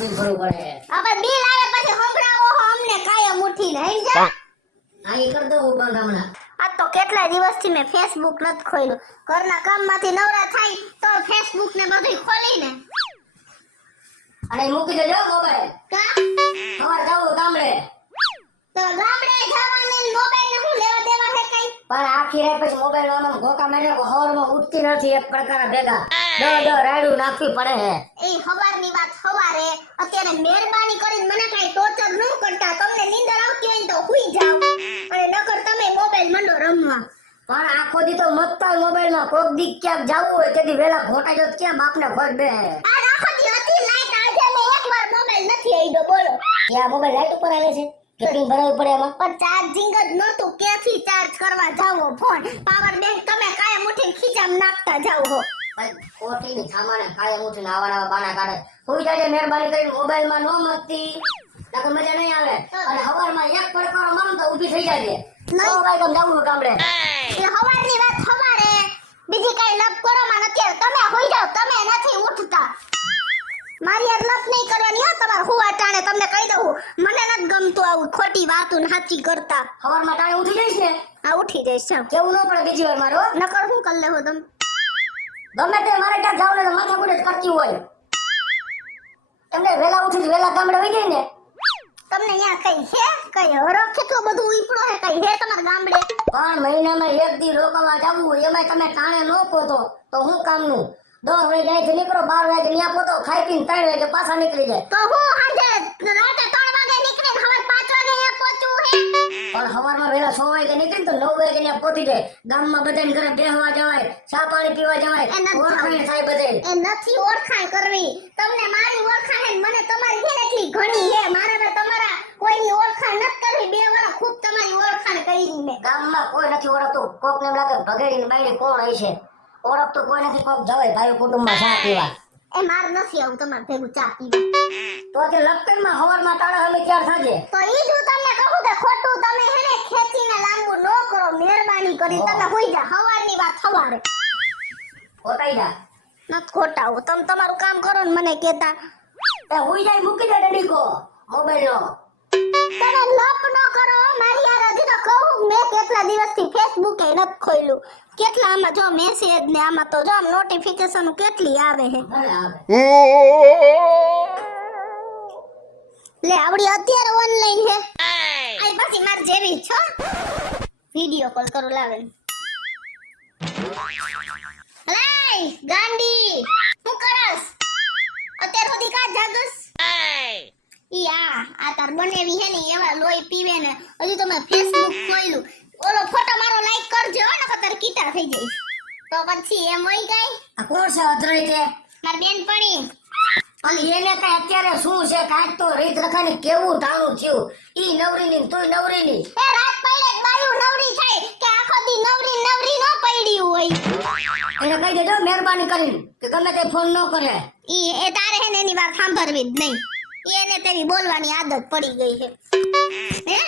Bill ભરવું પડે. હવે બિલ આવે પછી સંભળાવો હો અમને કાયમ ઉઠીને હઈ જા. આ ઈ કર દો બંધ હમણાં. આ તો કેટલા દિવસથી મેં ફેસબુક નથી ખોલ્યું. ઘરના કામમાંથી નવરા થાય તો ફેસબુક ને બધું ખોલીને અને મૂકી દેજો મોબાઈલ. કા સવાર જાવું ગામડે. તો ગામડે જવાને મોબાઈલ ને હું લેવા દેવા હે કઈ. પણ આખી રાત પછી મોબાઈલ આમ ગોકા મેરે હવારમાં ઉઠતી નથી એક પ્રકારના ભેગા. દ રાયડું નાખવી પડે હે. એ સવારની વાત સવારે. અત્યારે મહેરબાની કરીને મને કઈ ટોર્ચર ન કરતા. તમને નીંદર આવતી હોય ને તો હુઈ જાવ અને નકર તમે મોબાઈલ મંડો રમવા. પણ આખો દી તો મતતા મોબાઈલમાં કોક દી ક્યાંક જાવું હોય તેથી વેલા ખોટા જો ક્યાં બાપને ખોટ બે. આ રાખો દી હતી લાઈટ આજે મેં એકવાર મોબાઈલ નથી આઈડો બોલો. ક્યાં મોબાઈલ લાઈટ ઉપર આવે છે કેટલી ભરાવી પડે એમાં. પણ ચાર્જિંગ જ નહોતું. ક્યાંથી ચાર્જ કરવા જાવો ફોન? પાવર બેંક તમે કાયમ ઉઠીને ખીચામાં નાખતા જાવ હો. ખોટી ની સામાને કાયમ ઉઠીને આવા બાના કાઢે. હુઈ જાય મહેરબાની કરીને મોબાઈલમાં નો મતતી નકર મજા નહીં આવે. અને હવારમાં એક પડકારો મારું તો ઊભી થઈ જાય. સો વાગે કેમ જાવું ગામડે. એ હવારની વાત સવારે. બીજી કઈ લપ કરો માં નથી. તમે હોઈ જાવ તમે નથી ઉઠતા. મારી યાર લપ નહીં કરવાની હો તમાર હુવા ટાણે. તમને કહી દઉં મને નથી ગમતું આવું ખોટી વાતો ને સાચી કરતા. હવારમાં ટાણે ઉઠી જઈશ ને આ ઉઠી જઈશ ચાલ. કેવું ન પડે બીજી વાર મારો. નકર હું કર લેહો તમે. ગમે તે મારે ક્યાં જાવ ને તો માથા કુડે કરતી હોય. એમને વેલા ઉઠી વેલા ગામડે વઈ જાય ને. તમને અહીંયા કઈ છે કઈ હરો કેટલું બધું ઉપડો હે કઈ હે તમાર ગામડે. પણ મહિનામાં એક દી રોકવા જાવું હોય એમાં તમે ટાણે ન પહોંચો તો હું કામનું. 10 વાગે અહીંથી નીકળો 12 વાગે ત્યાં પહોંચો ખાઈ પીને 3 વાગે પાછા નીકળી જાય. તો હું સાંજે રાતે 3 વાગે નીકળીને સવાર 5 વાગે અહીંયા પહોંચું હે. પણ સવારમાં વેલા 6 વાગે નીકળીને તો 9 વાગે ત્યાં પહોંચી જાય. ગામમાં બધાને ઘરે બેહવા જવાય ચા પાણી પીવા જવાય ઓળખાણ થાય બધે. એ નથી ઓળખાણ કરવી. તમને મારી ઓળખાણ હે મને તમારી છે એટલી ઘણી હે. મારે તમારા કોઈની ઓળખાણ નથી કરવી. 2 વર્ષ ખૂબ તમારી ઓળખાણ કરી મેં. ગામમાં કોઈ નથી ઓળખતું. કોક ને એમ લાગે ભગેડીની બાયડી કોણ હોય છે. ઓળખતું કોઈ નથી. કોક જવાય ભાઈ કુટુંબમાં ચા પીવા. એ માર નથી આવું તમારે ભેગું ચા પીવા. તો તે લપકરમાં હવારમાં ટાળા અમે ક્યાં થાજે. તો ઈ જ હું તમને કહું કે ખોટું તમે હેને ખેંચીને લાંબુ ન કરો. મહેરબાની કરી તમે હોઈ જા. સવારની વાત સવારે ખોટાઈ જા. નત ખોટાવું. તમે તમારું કામ કરો ને મને કહેતા. એ હુઈ જાય મૂકી દે ડડીકો મોબાઈલ નો. તમે લપ ન કરો. મારી યાર હજી તો કહું મેં કેટલા દિવસથી ફેસબુક એ નથી ખોલ્યું. કેટલા આમાં જો મેસેજ ને આમાં તો જો નોટિફિકેશન કેટલી આવે છે. લે આવડી અત્યારે ઓનલાઈન છે. આઈ પછી માર જેવી છો વિડિયો કોલ કરું લાવે. લાઈ ગાંડી હું કરસ અત્યારે સુધી કા જાગસ. ઈ આ તાર બનેવી હે ને એવા લોહી પીવે ને હજી તો મેં ફેસબુક ખોલ્યું. ઓલો ફોટો મારો લાઈક કરજો હો નકર તાર કીટા થઈ જઈશ. તો પછી એમ હોય ગઈ. આ કોણ છે અધરાઈ તે? માર બેનપણી. અને એને કઈ અત્યારે શું છે કાંઈક તો રીત રખાને કેવું ટાણું થયું. ઈ નવરી ની તુંય નવરી ની. એ રાત પડે બાયું નવરી થાય કે આખો દી નવરી નવરી ન પડી હોય. એને કહી દેજો મહેરબાની કરીને કે ગમે તે ફોન ન કરે. ઈ એ તારે હે ને એની વાત સાંભળવી જ નહીં. એને તેવી બોલવાની આદત પડી ગઈ છે. હે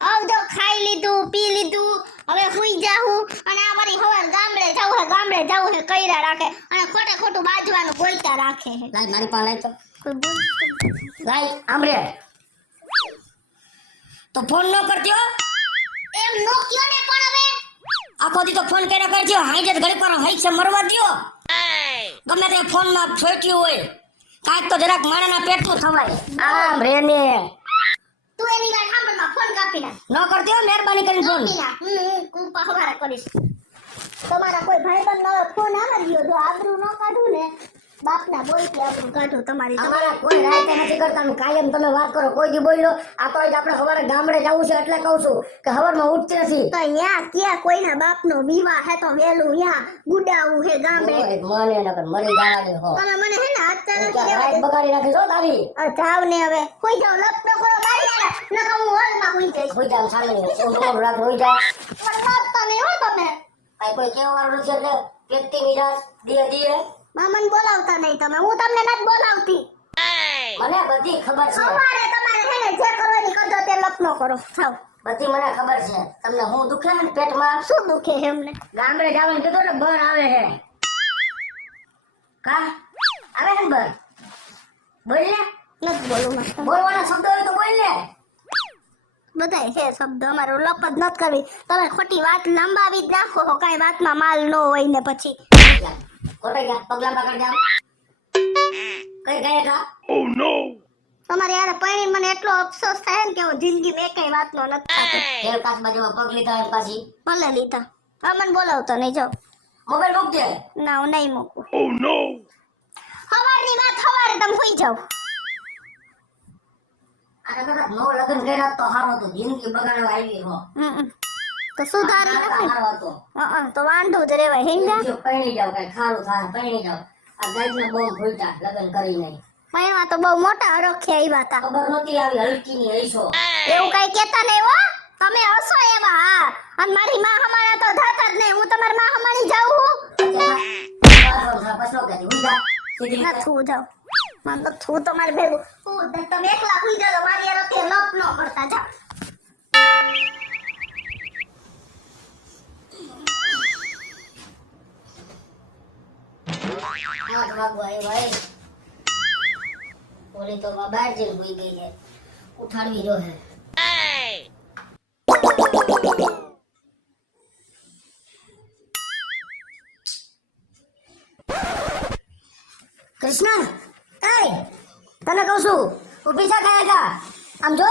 આવજો ખાઈ લીધું પી લીધું હવે સુઈ જાઉં અને આ મારી હવાર ગામડે જાવું હે કઈરા રાખે અને ખોટે ખોટું બાજવાનું બોલતા રાખે હે. લાઈ મારી પાસે લાઈ તો કોઈ બોલતું લાઈ આમરે તો ફોન ન કરતી હો. એમ નો કયો ને પણ હવે આખો દી તો ફોન કર્યા કરજો. હાઈજે ઘડી પર હાઈ છે મરવા દ્યો. ગમે તે ફોન માં છોટ્યું હોય કાંઈક તો જરાક માણાના પેટનું થવાય. આમ રે ને તું એની વાત સાંભળમાં ફોન કાપી નાખ. ન કરતી હો મહેરબાની કરીને ફોન. હું કુપા હવારા કરીશ. તમારા કોઈ ભાઈબંધ નો ફોન આવે ગયો જો આબરૂ ન કાઢું ને બાપના બોલથી આબરૂ કાઢું તમારી. અમારા કોઈ રાયતે નથી કરતા. અમે કાયમ તમે વાત કરો કોઈ દી બોલ્યો. આ તો આપણે સવારે ગામડે જવું છે એટલે કહું છું કે સવારમાં ઉઠતી નથી. તો ન્યા ક્યાં કોઈના બાપનો વિવાહ હે તો વેલું ન્યા ગુડાવું હે ગામડે. મને નકર મરી જવાની હો. તમે મને હે ને અત્યારે રાત બગાડી નાખી છો તારી. જાવ ને હવે કોઈ જાવ લપ ન કરો મારી યાર નકર હું હોલમાં હોઈ જઈશ. હોઈ જાવ સામે હું રાત હોઈ જાય. પણ લપ તો નહીં હો તમે. આ કોઈ કેવાનું છે એટલે વ્યક્તિ નિરાશ ધીરે ધીરે મામન બોલાવતા નહીં તમે. હું તમને નથી બોલાવતી. મને બધી ખબર છે. સવારે તમારે હે ને જે કરવાની કરજો તે લપ ન કરો. થાવ બધી મને ખબર છે. તમને હું દુખે ને પેટમાં શું દુખે હે એમને? ગામડે જવાનું કીધું ને બર આવે હે. કા આવે હે બર બોલ ને નથી બોલું મારે. બોલવાના શબ્દ હોય તો બોલ ને. બધાય છે શબ્દ, અમારો લપ જ નથી કરવી. તમે ખોટી વાત લંબાવી જ નાખો છો, કાંઈ વાતમાં માલ ન હોય ને પછી. ખોટા ગયા પગલા પકડ જાવ. કઈ ગયા કા? તમારે યાર પૈણી મને એટલો અફસોસ થાય ને કે હું જિંદગીમાં એકેય વાતનો નથી થતો. તેલ કાચ બાજુમાં પગ લીધા હોય પાછી. ભલે લીધા. હવે મને બોલાવતો નહીં, જાઓ. મોબાઈલ મૂકજે. ના હું નહીં મૂકું. સવારની વાત સવારે તમે સુઈ જાઓ. આને કદાચ નો લગ્ન કર્યા તો હારો તો જિંદગી બગાડવા આવી હો. તો સુધારી નથી. હારો હતો. તો વાંધો જ રેવાય. હિંગા જો પૈણી જાવ કઈ ખારું થાય પૈણી જાવ. આ ગાયના બોમ ભૂલતા લગ્ન કરી નહીં. પૈણવા તો બહુ મોટા અરખ્યા આવ્યા હતા. ખબર નહોતી આવી હલકીની હૈસો. એવું કઈ કેતા નહીં હો. તમે હસો એવા. હા, અને મારી માં હમાણા તો થાતા જ નહીં. હું તમારી માં હમાણી જાઉં હું. પછલો કે ઉડા સીધી ના થૂ જાઓ. મને તો થૂ તમારે ભેગું. તમે એકલા સુઈ જાઓ. મારી યાર કે લપ ન કરતા જાઓ. 8 વાગવા આવ્યા. ઓલી તો બહાર જઈને ભૂઈ ગઈ છે. ઉઠાડવી જો હે. કૃષ્ણ કાઈ તને કહું છું ઊભી થા કાયા કા આમ જો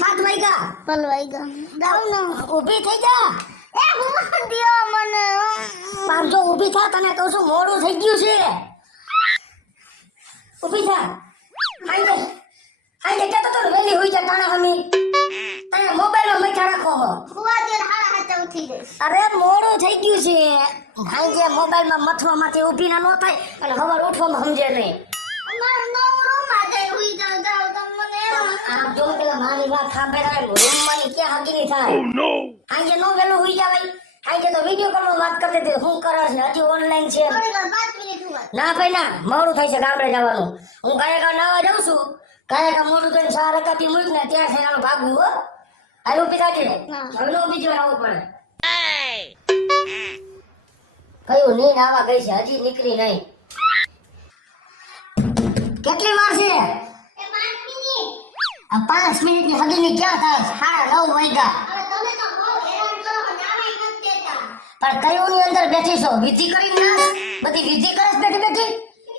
7 વાગ્યા પલવાઈ ગયો. દાવ નો ઊભી થઈ જા એ હું દિયો મને. આમ જો ઊભી થા તને કહું છું મોડું થઈ ગયું છે. ઊભી થા આઈ કેતો તો વેલી હોઈ જા તાણા હમી તને મોબાઈલમાં મૈઠા રાખો હો. સુવા દે હાડા હાથે ઉઠી જઈશ. અરે મોડું થઈ ગયું છે. ભાઈ જે મોબાઈલમાં મથવામાંથી ઊભી ના નો થાય અને સવાર ઉઠવામાં સમજે નહીં. મારો નવ રૂમ માં જઈ હુઈ જાવ જાવ તમને. આમ જો પેલા મારી વાત સાંભળે તારે રૂમમાંની ક્યાં હકીની થાય. આજે નો વેલું હોઈ જાવાય. આજે તો વિડિયો કોલમાં વાત કરતી હતી હું કરસ ને હજી ઓનલાઈન છે. થોડી વાર 5 મિનિટ હુવા. ના ભાઈ ના મોડું થાય છે ગામડે જવાનું. હું કાયકા નાવા જાઉં છું. કાયકા મોડું થઈને સાર રકાતી મૂક ને ત્યાં થઈને આનું ભાગવું હો. હાલ ઊભી થાજે. હવે નો બીજો આવવું પડે. કયું નીંદ આવા ગઈ છે હજી નીકળી નહીં. કેટલી વાર છે? એ 5 મિનિટ. આ 5 મિનિટની હદીની ક્યાં થાય? 9:30 વાગ્યા. હવે તમે તો બહુ હેરાન કરો નાવાય નથી દેતા. પણ કયુંની અંદર બેઠી છો વિધિ કરી નાસ. બધી વિધિ કરસ બેઠી બેઠી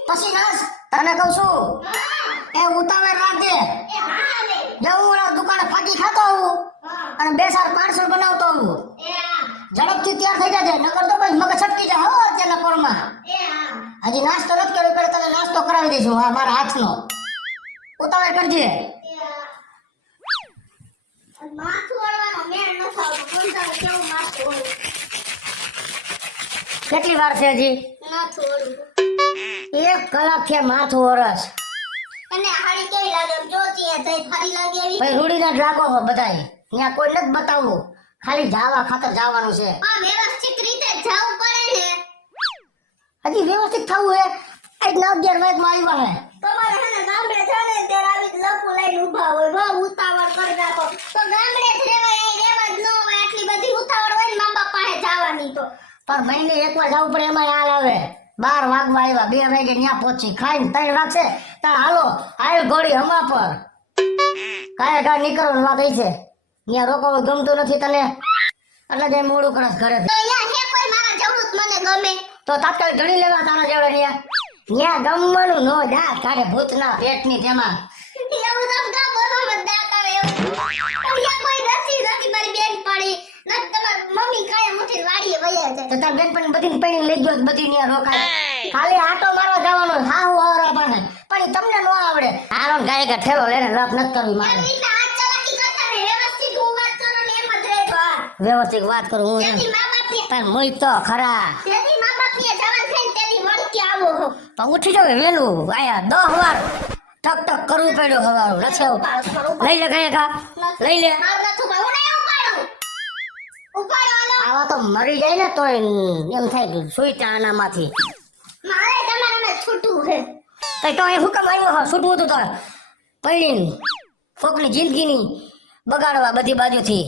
પછી નાસ. તને કહું છું હા એ ઉતાવળ રાખજે. એ હા હવે. જાઉં ઓલા દુકાને ફાકી ખાતો આવું હા અને 2 4 પાર્સલ બનાવતો આવું. એ હા ઝડપથી તૈયાર થઈ જાજે નકર તો ભાઈ મગજ છટકી જાય હો અત્યારના પોરમાં. એ હા. હજી નાસ્તો નથી કર્યો પેલા તને નાસ્તો કરાવી દઈશું હા મારા હાથનો. ઉતાવળ કરજે. એ હા. માથું વળવાનો મેળ ન થાવ તો કોણ કેવું માથું હોય. કેટલી વાર છે હજી? માથું વળું. 1 કલાક થયા માથું વરસ. અને હાડી કેવી લાગે એમ જો ત્યાં જઈ ફરી લાગે એવી. ભાઈ રૂડીના જ લાગો હો બધાય. ત્યાં કોઈ નથી બતાવવું. ખાલી જાવા ખાતર જવાનું છે. આ વ્યવસ્થિત રીતે જવું પડે ને. હજી વ્યવસ્થિત થવું હે. આજ 9-11 વાગમાં આવ્યા હે. તમારે હે ને ગામડે જાણે ને ત્યારે આવી લપુ લઈને ઊભા હોય બહુ ઉતાવળ કરી રાખો તો ગામડે જ રહેવાય અહીં રહેવા જ ન હોય આટલી બધી ઉતાવળ હોય ને મા બાપ પાસે જવાની તો. પણ મહિને એકવાર જવું પડે એમાં હાલ આવે. 12 વાગવા આવ્યા 2 વાગે ત્યાં પહોંચી ખાઈને 3 વાગશે તાર હાલો આયલ ઘોડી હમા પર કાંઈ કાંઈ નીકળવાની વાત આવી છે. ત્યાં રોકાવું ગમતું નથી તને એટલે જ મોડું કરસ ઘરે. તો અહીંયા હે કોઈ મારા જેવું જ મને ગમે. તો તાત્કાલિક ઘડી લેવા તારા જેવડે ત્યાં ગમવાનું નો દાંત કાઢે ભૂતના પેટની તેમાં. એવું તમ કા બોલવામાં દાંત આવે એવું. અહીંયા કોઈ નથી મારી બેન પડી નથી તમારી મમ્મી કાંઈ મુઠી વાડીએ વયા જાય. તો તાર બેનપણી બધી પૈણી લઈ ગયો બધી ત્યાં રોકાય. ખાલી આટો મારવા જવાનો હાહુ હવરા પાને પણ ઈ તમને નો આવડે. હાલો ગાય કા ઠેલો લઈને લપ નત કરવી મારે. એવી રીતે હાથ ચલાકી કરતા ને વ્યવસ્થિત હું વાત કરું ને એમ જ રહેજો. હા. વ્યવસ્થિત વાત કરું હું જેથી મા બાપને પણ મોઈ તો ખરા જેથી મા બાપને જવાન થઈને તેથી વળી કે આવો. તો ઉઠી જાવ વેલું આયા 10 વાર ટક ટક કરવું પડ્યું હવારું નથી આવું. લઈ લે ગાય કા લઈ લે. માર નથું ભાઈ હું નહીં ઉપાડું. ઉપાડો હાલો. આવા તો મરી જાય ને તોય એમ થાય કે સુઈતા આનામાંથી. મારે તમારામાં છૂટું છે. તઈ તો એ હુકમ આવ્યો હો છૂટવું હતું તો પૈણીને કોકની જિંદગીની બગાડવા બધી બાજુથી.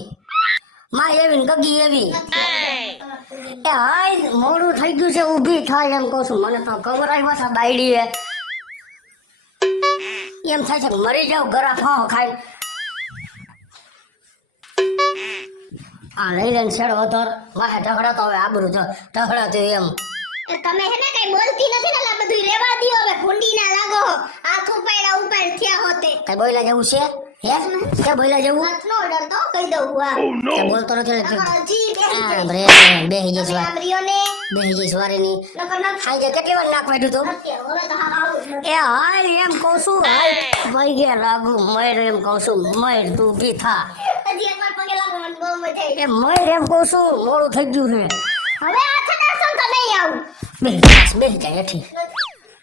માં એવી ને ગગી એવી. એ હાય મોડું થઈ ગયું છે ઊભી થાય એમ કહું છું. મને તો ખબર આવી પાછા બાયડી એમ થાય છે કે મરી જાવ ગરા ફાવ ખાઈ. આ લઈ લઈને છેડો વધર વાહે ઢગડાતો હવે આબરૂ ઢગડાતું એમ. એ તમે હે ને કઈ બોલતી નથી ને, એટલે આ બધું રેવા દ્યો હવે, ભૂંડી ના લાગો. હાથ ઉપાડ્યા ઉપાડ થયા હોતે. કઈ બોયલા જેવું છે હે? કે બોયલા જેવું હાથનો ડર તો કહી દઉં. હા કે બોલતો નથી એટલે નકર જી બેસી જાય. રે બેહી જઈશ વાર આમરીઓને બેહી જઈશ વારેની. નકર ન આજે કેટલી વાર નાક વાઢ્યું તું? અત્યારે હવે તો હાવ આવું જ નથી. એ હાલ એમ કહું છું હાલ વઈ ગયા લાગુ મર એમ કહું છું મર તું ઊભી થા. હજી એકવાર પગે લાગો મને બહુ મજા આવી. એ મર એમ કહું છું મોડું થઈ ગયું છે. હવે આ થતા તો નહીં આવું. બેહી જાય એઠી.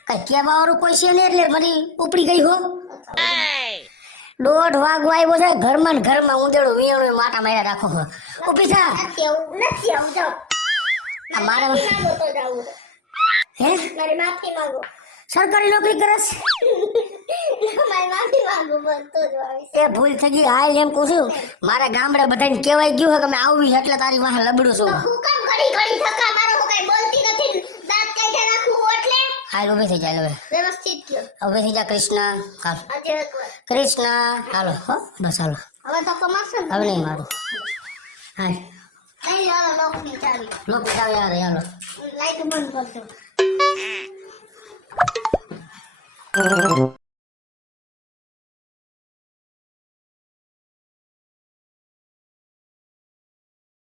કઈ કેવા વાળું કોઈ છે ને એટલે મારી ઉપડી ગઈ હો. 1:30 વાગવા આવ્યો છે ઘરમાં ને ઘરમાં ઉંદેડું વિયાણું માટા માર્યા રાખો છો. ઊભી થા. નથી આવું જાઓ. આ મારે માગો તો જાવું. હે મારી માફી માંગો. સરકારી નોકરી કરસ મારી માફી માંગો બસ તો જ આવીશ. એ ભૂલ થઈ ગઈ હાલ એમ કહું છું મારા ગામડે બધાને કહેવાય ગયું છે કે મેં આવી એટલે તારી વાહે લબડું છું. તો હું કામ ઘડી ઘડી થકા મારો હું કઈ બોલતી નથી ને, દાંત કાઢે રાખું એટલે હાલ ઊભી થઈ જાય હવે વ્યવસ્થિત કયો. ઊભી થઈ જા કૃષ્ણ હાલ આજે એકવાર. કૃષ્ણ હાલો હો બસ હાલો હવે તો કમાશે ને. હવે નહીં મારું હાલ નહીં હાલો લોકની ચાવી. લોક ચાવ યાર હાલો લાઈટ બંધ કરજો.